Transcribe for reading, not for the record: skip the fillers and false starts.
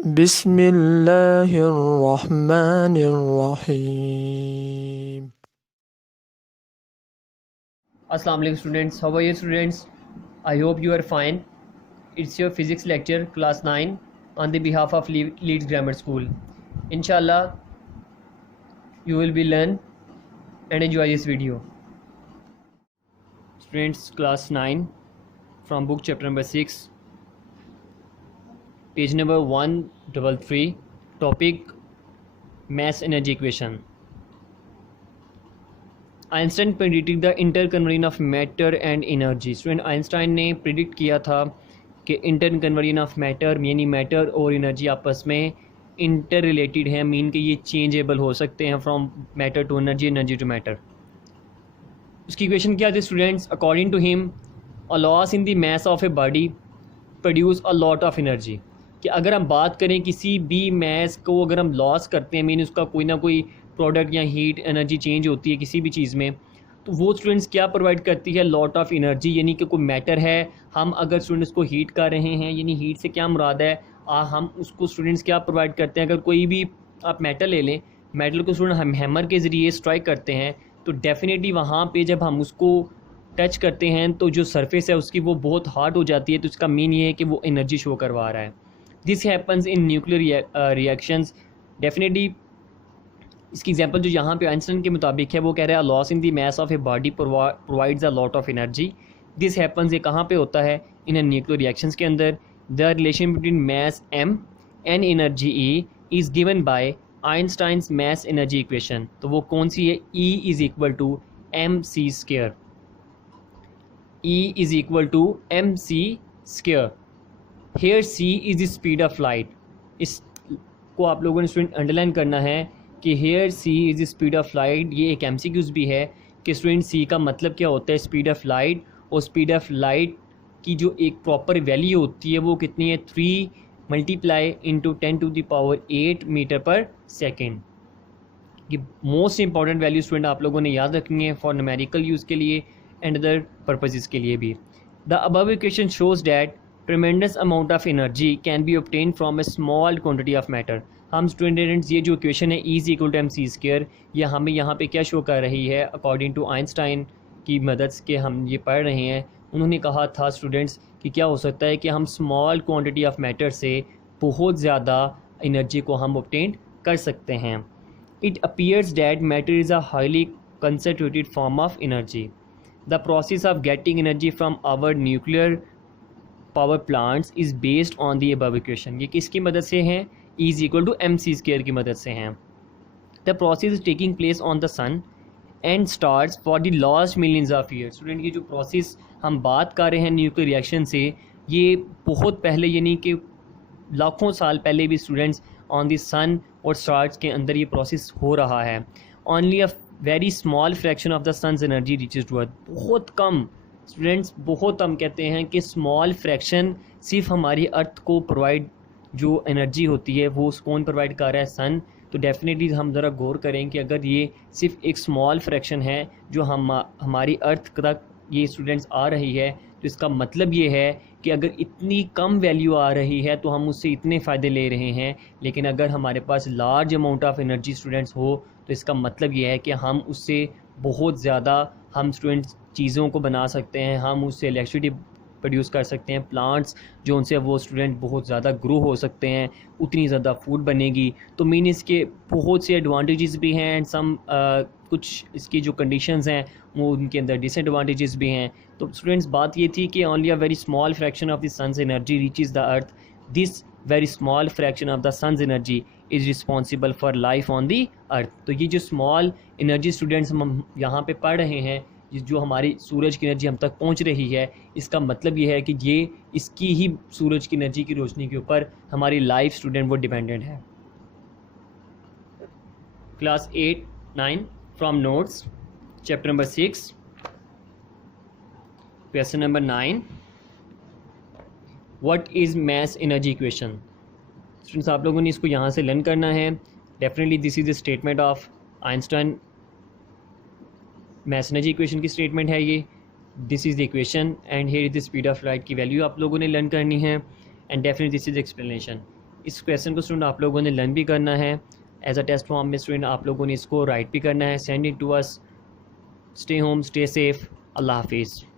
बिस्मिल्लाहिर्रहमानिर्रहीम। Assalamu alaikum students, how are you students? I hope you are fine. It's your physics lecture class 9 on the behalf of Leeds Grammar School. Inshallah you will be learn and enjoy this video. Students, class 9 from book chapter number 6, page number 133, topic mass energy equation. Einstein predicted the interconversion of matter and energy. Student, Einstein ने predict किया था कि interconversion of matter यानी matter और energy आपस में inter related है, mean कि ये चेंजेबल हो सकते हैं from matter to energy, energy to matter. उसकी इक्वेशन क्या थी students? According to him, a loss in the mass of a body produce a lot of energy. कि अगर हम बात करें किसी भी मैस को अगर हम लॉस करते हैं, मीन उसका कोई ना कोई प्रोडक्ट या हीट एनर्जी चेंज होती है किसी भी चीज़ में, तो वो स्टूडेंट्स क्या प्रोवाइड करती है? Lot of energy. यानी कि कोई मैटर है, हम अगर स्टूडेंट्स को हीट कर रहे हैं, यानी हीट से क्या मुराद है, हम उसको स्टूडेंट्स क्या प्रोवाइड करते हैं? अगर कोई भी आप मेटल ले लें, मेटल को स्टूडेंट हम हैमर के ज़रिए स्ट्राइक करते हैं, तो डेफिनेटली वहाँ पे जब हम उसको टच करते हैं तो जो सरफेस है उसकी वो बहुत हार्ड हो जाती है, तो इसका मीन ये है कि वो एनर्जी शो करवा रहा है। This happens in nuclear reactions. Definitely इसकी एग्जांपल जो यहाँ पे आइंस्टाइन के मुताबिक है, वो कह रहा है loss in the mass of a body provides a lot of energy. This happens, ये कहाँ पे होता है? इन अ न्यूक्लियर रिएक्शंस के अंदर। The relation between mass m and energy E is given by Einstein's mass energy equation. तो वो कौन सी है? E is equal to mc square. E is equal to mc square. Here c is the speed of light. इसको आप लोगों ने student underline करना है कि here C is the speed of light. ये एक MCQs भी है कि स्टूडेंट सी का मतलब क्या होता है? Speed of light. और स्पीड ऑफ लाइट की जो एक प्रॉपर वैल्यू होती है वो कितनी है? 3 मल्टीप्लाई इंटू 10⁸ मीटर पर सेकेंड। ये मोस्ट इंपॉर्टेंट वैल्यू स्टूडेंट आप लोगों ने याद रखनी है फॉर न्यूमेरिकल यूज़ के लिए एंड अदर पर्पजेज़ के लिए भी। The above equation shows that tremendous amount of energy can be obtain from a small quantity of matter. हम स्टूडेंट्स, ये जो इक्वेशन है E is equal to mc square, ये हमें यहाँ पे क्या शो कर रही है? अकॉर्डिंग टू आइंस्टाइन की मदद के हम ये पढ़ रहे हैं। उन्होंने कहा था स्टूडेंट्स कि क्या हो सकता है कि हम स्मॉल क्वांटिटी ऑफ मैटर से बहुत ज़्यादा एनर्जी को हम ऑब्टेन कर सकते हैं। It appears that matter is a highly concentrated form of energy. The process of getting energy from our nuclear power plants is based on the above equation. ये किसकी मदद से हैं? E is equal to mc square की मदद से हैं। The process is taking place on the sun and stars for the last millions of years. Student, ये जो प्रोसेस हम बात कर रहे हैं न्यूक्लियर रिएक्शन से, ये बहुत पहले यानी कि लाखों साल पहले भी स्टूडेंट्स ऑन द सन और स्टार्स के अंदर ये प्रोसेस हो रहा है। Only a very small fraction of the sun's energy reaches to earth. बहुत कम स्टूडेंट्स, बहुत हम कहते हैं कि स्मॉल फ्रैक्शन सिर्फ हमारी अर्थ को प्रोवाइड, जो एनर्जी होती है वो कौन प्रोवाइड कर रहा है? सन। तो डेफिनेटली हम ज़रा गौर करें कि अगर ये सिर्फ एक स्मॉल फ्रैक्शन है जो हमारी अर्थ तक ये स्टूडेंट्स आ रही है, तो इसका मतलब ये है कि अगर इतनी कम वैल्यू आ रही है तो हम उससे इतने फ़ायदे ले रहे हैं। लेकिन अगर हमारे पास large amount of energy students हो तो इसका मतलब ये है कि हम उससे बहुत ज़्यादा हम स्टूडेंट्स चीज़ों को बना सकते हैं, हम उससे इलेक्ट्रिसिटी प्रोड्यूस कर सकते हैं। प्लांट्स जो उनसे वो स्टूडेंट बहुत ज़्यादा ग्रो हो सकते हैं, उतनी ज़्यादा फूड बनेगी। तो मीन इसके बहुत से एडवांटेजेस भी हैं एंड सम कुछ इसकी जो कंडीशंस हैं वो उनके अंदर डिसएडवांटेजेस भी हैं। तो स्टूडेंट्स, बात ये थी कि only a very small fraction of the sun's energy reaches the earth. This very small fraction of the sun's energy is responsible for life on the earth. तो ये जो स्मॉल एनर्जी स्टूडेंट्स हम यहाँ पे पढ़ रहे हैं, जो हमारी सूरज की एनर्जी हम तक पहुंच रही है, इसका मतलब ये है कि ये इसकी ही सूरज की एनर्जी की रोशनी के ऊपर हमारी लाइफ स्टूडेंट वो डिपेंडेंट है। Class 8-9 from notes chapter number 6 question number 9, what is mass energy equation. Students, आप लोगों ने इसको यहाँ से लर्न करना है। Definitely this is the statement of Einstein mass energy equation की स्टेटमेंट है ये। This is the equation and here is the speed of light की वैल्यू आप लोगों ने लर्न करनी है and definitely this is explanation. इस क्वेश्चन को स्टूडेंट आप लोगों ने लर्न भी करना है एज अ टेस्ट फॉर्म में। स्टूडेंट आप लोगों ने इसको राइट भी करना है। Send it to us. Stay home, stay safe. अल्लाह हाफिज़।